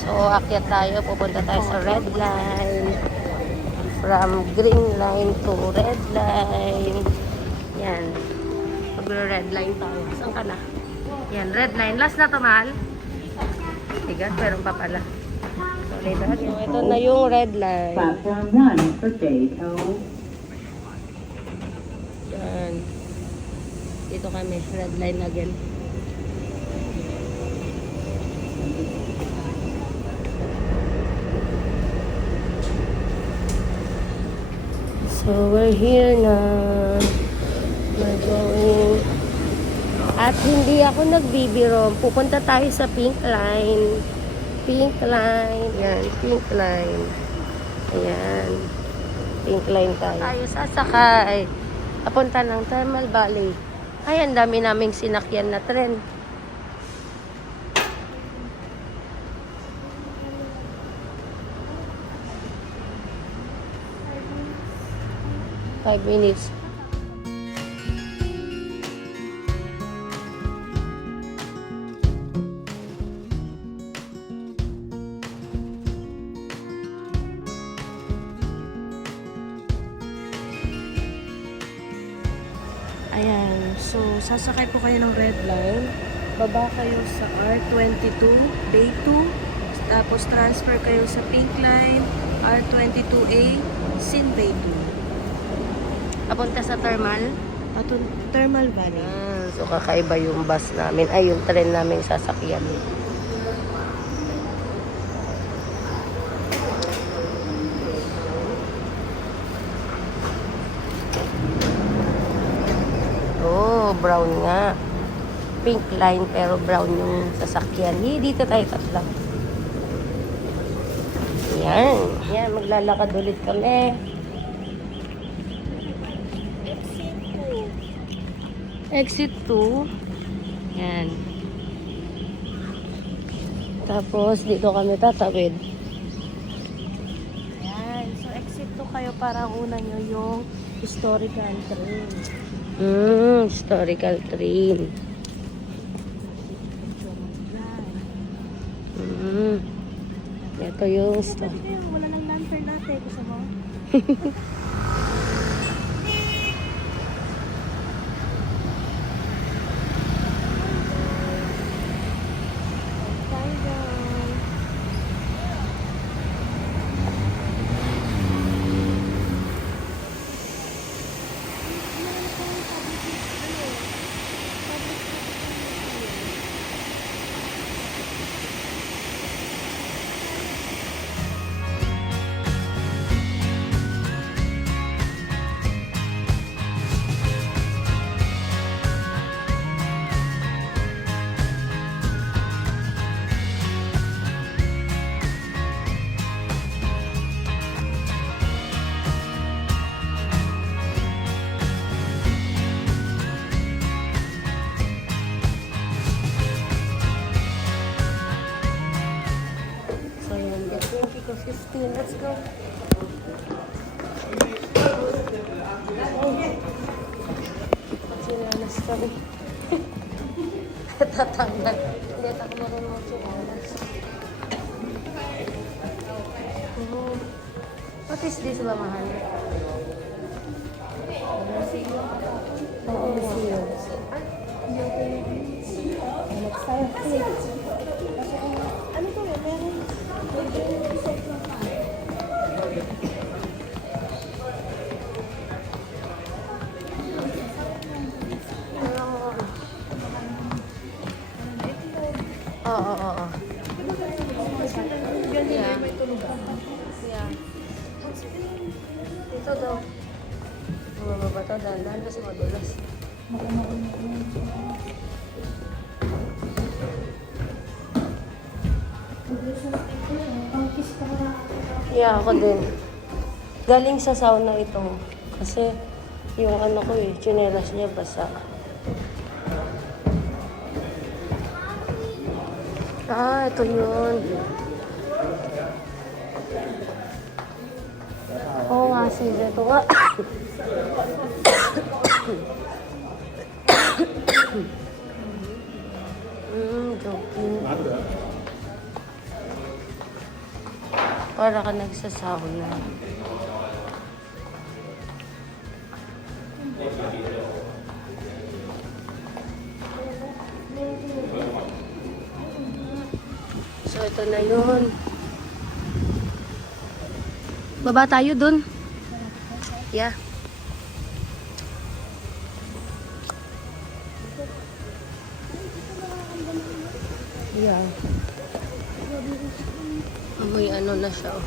So, akyat tayo. Pupunta tayo sa red line. From green line to red line. Yan. Mag-red line tayo. Saan ka na? Yan, red line. Last na to, mahal. Tigas, meron pa pala. So, ito na yung red line. Platform 1 for Dayto. Yan. Dito kami, red line again. So, we're here na. We're going. At hindi ako nagbibiro. Pupunta tayo sa pink line. Pink line. Yan, pink line. Ayan. Pink line tayo. Tayo sasakay. Papunta ng Thermal Valley. Ay, ang dami naming sinakyan na tren. Five minutes. Ayan, so sasakay po kayo ng red line. Baba kayo sa R22, Day 2. Tapos transfer kayo sa pink line, R22A, Sin Bay 2. Papunta sa Thermal? Thermal Valley. So kakaiba yung bus namin, ay yung tren namin sasakyan. Oh, brown nga. Pink line pero brown yung sasakyan. Dito tayo tatlo. Yan. Yan, maglalakad ulit kami. Exit 2. Yan. Tapos, dito kami tatawid. Yan. So, exit 2 kayo para una nyo yung historical train. Historical train. Ito yung Wala nang lantern natin. Gusto mo? So, yan. Get 20 to 15. Let's go. Sinanas kami. Tatanggal. Hindi, ako marunong sinanas. What is this ba, mahal? Oo, seal. Ano to eh? Meron. Oo. Yeah. Yeah. Ito daw. Bumaba to, dahan-dahan kasi madulas. Yeah, ako din. Galing sa sauna ito. Kasi yung ano ko eh, tsinelas niya basa. Ah, ito yun. Oo nga, sige. Ito nga. Joking. Para ka nagsasauna. So, ito na yun. Baba tayo dun. Yeah. Yeah. Amoy ano na siya. Oh.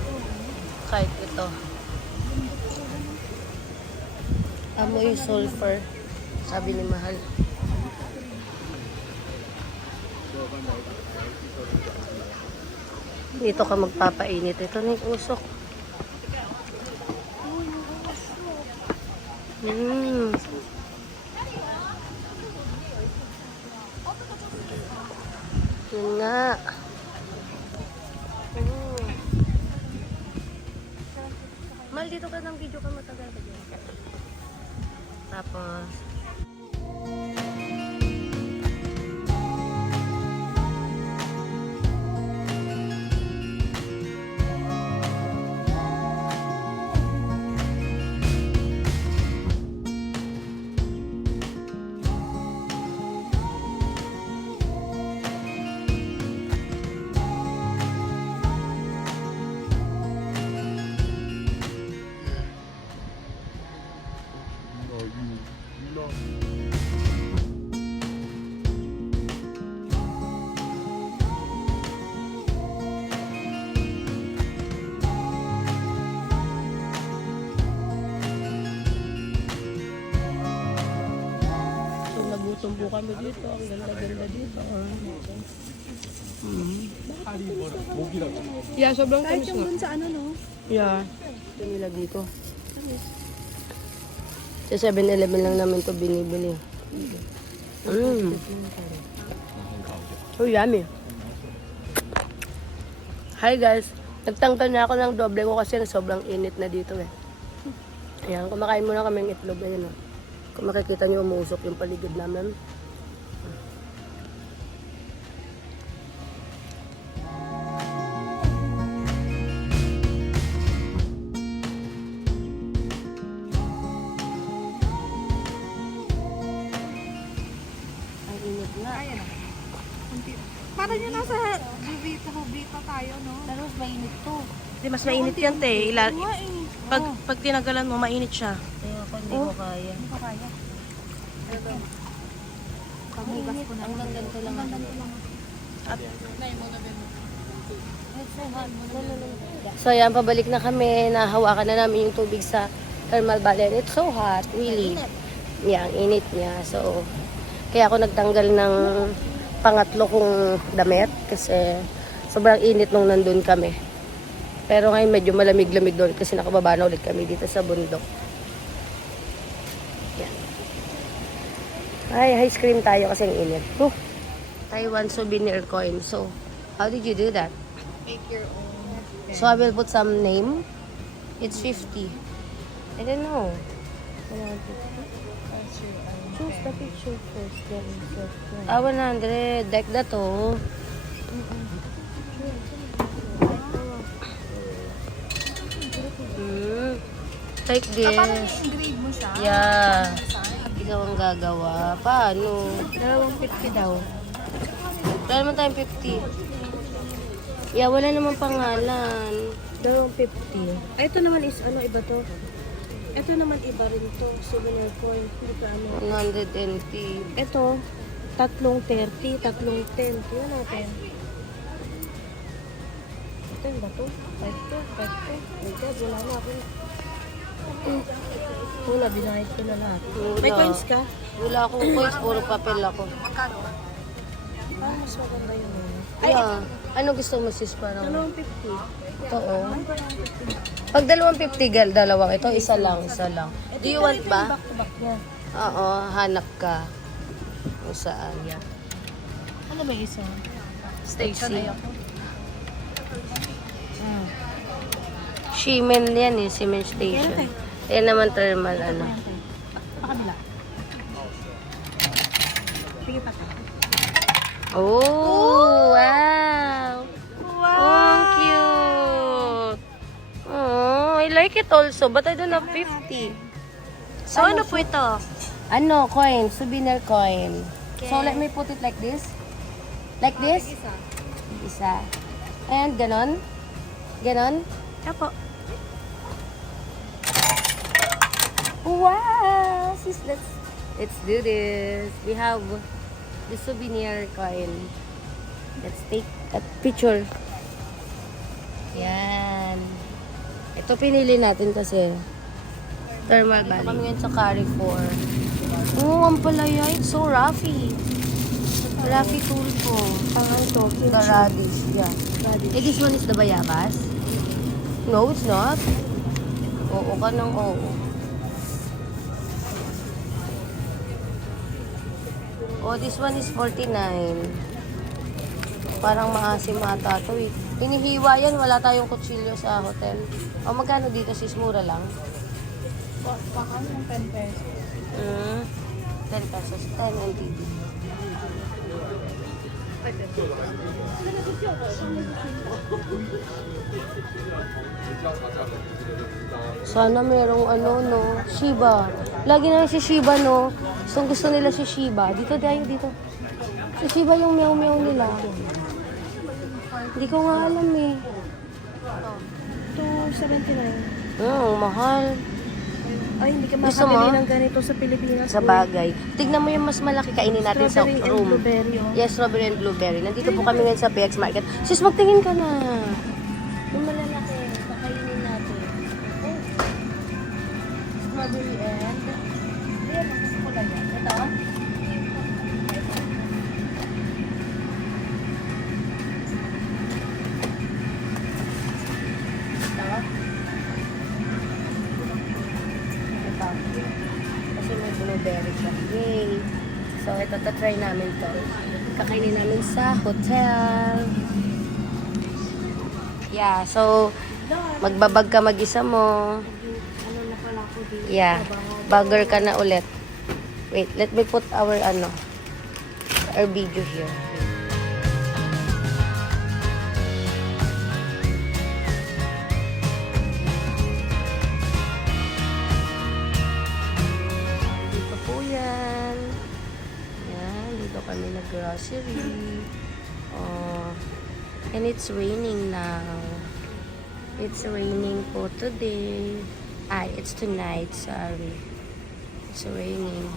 Kahit ito. Amoy sulfur. Sabi ni Mahal. Dito ka magpapainit. Ito na yung usok. Yun nga. Mal, dito ka ng video ka matagal ka dyan. Tapos, nagutom po kami dito. Ang ganda-ganda dito. Yeah, sobrang Kahit tamis yung nga. dun sa ano, no? Yeah. Ito nila dito. Sa 7-Eleven lang namin to binibili. Oh, yummy. Hi guys. Nagtanggal na ako ng doble ko kasi sobrang init na dito eh. Ayan, kumakain muna kami ng itlog. Ayan oh. Kung makikita nyo, umuusok yung paligid namin. Ang init na. Ayan o. Parang yun nasa Bibita tayo, no? Pero mas mainit to. Hindi, mas mainit yan, te. Pag tinagalan mo, mainit siya. Kaya ako hindi ko kaya. Hindi ko kaya. Paghigas ko na. Ang ganito lang. So yan, pabalik na kami. Nahawakan na namin yung tubig sa thermal valley. And it's so hot, really. Yeah, ang init niya. So, kaya ako nagtanggal ng pangatlo kong damit kasi sobrang init nung nandun kami. Pero ngayon medyo malamig-lamig doon kasi nakababa na ulit kami dito sa bundok. Yan. Ay, ice cream tayo kasi ang init. Taiwan souvenir coin. So, how did you do that? Make your own. So, I will put some name. It's 50. I don't know. 150. Choose the picture first. Then select. 100. Like that, oh. Like this. I-engrave mo siya? Yeah. Ikaw ang gagawa. Paano? 250 daw. Wala naman tayong 50. Yeah, wala naman pangalan. 250. Ito naman is ano, iba to? Ito naman iba rin to. Souvenir coin. Hindi ka ano. 180. Ito, 330, 310. Tingnan natin. Ito yung ba to? 5 to, 5 to. My God, wala na ako. Wala, binayad ko na lahat. May Wala. coins ka? Wala akong coins. Puro papel ako. Ah, mas maganda yun. Yeah. Ano gusto mo sis? Parang 250. ito, oh. Pag 250 gal, dalawang ito, isa lang, isa lang. Do you want ba? Back to back niya. Oo, hanap ka. Kung saan. Ano ba yung isa? Stacy. Shimen yan eh, Siemens Station. Yan naman thermal, ano. Pakabila. Sige pa ka. Oh, wow! Wow! Ang cute! like it also, but I don't have 50. So, ano po ito? Ano, coin, souvenir coin. So, let me put it like this. Like this? Isa. And ganon. Ganon. Apo. Wow! Sis, let's do this. We have the souvenir coin. Let's take a picture. Yan. Ito pinili natin kasi thermal bali. Ito kami ngayon sa Carrefour. Oh, ang palaya. It's so roughy. Roughy tulpo. Ito, The radish. Yeah. Eh, this one is the bayabas? No, it's not. Oo ka ng oo. Oh, this one is 49. Parang maasim ata to eh. Hinihiwa yan, wala tayong kutsilyo sa hotel. O, magkano dito sis? Mura lang? Baka ng 10 pesos. 10 pesos. 10 NTD. Sana merong ano, no? Shiba. Lagi na si Shiba, no? Gusto nila si Shiba. Dito, dito. Si Shiba yung meow-meow nila. Hindi ko nga alam eh. Ito, 79. Mahal. Ay, hindi ka Gusto mo? makabili ng ganito sa Pilipinas. Sa bagay. Tignan mo yung mas malaki kainin natin sa Strawberry and room. blueberry, oh. Yes, strawberry and blueberry. Nandito po kami ngayon sa PX Market. Sis, magtingin ka na. Yung malalaki, kakainin natin. Oh. Strawberry and... Ayan, gusto ko lang yan. Ito? Kasi may blueberry siya. Yay! So, ito, try namin to. Kakainin namin sa hotel. Yeah, so, magbabag ka mag-isa mo. Ano na pala ako dito. Yeah, bagger ka na ulit. Wait, let me put our video here. Dito po yan. Yan, dito kami nag-grocery. Oh, and it's raining now. It's raining po today. It's tonight, sorry. It's raining.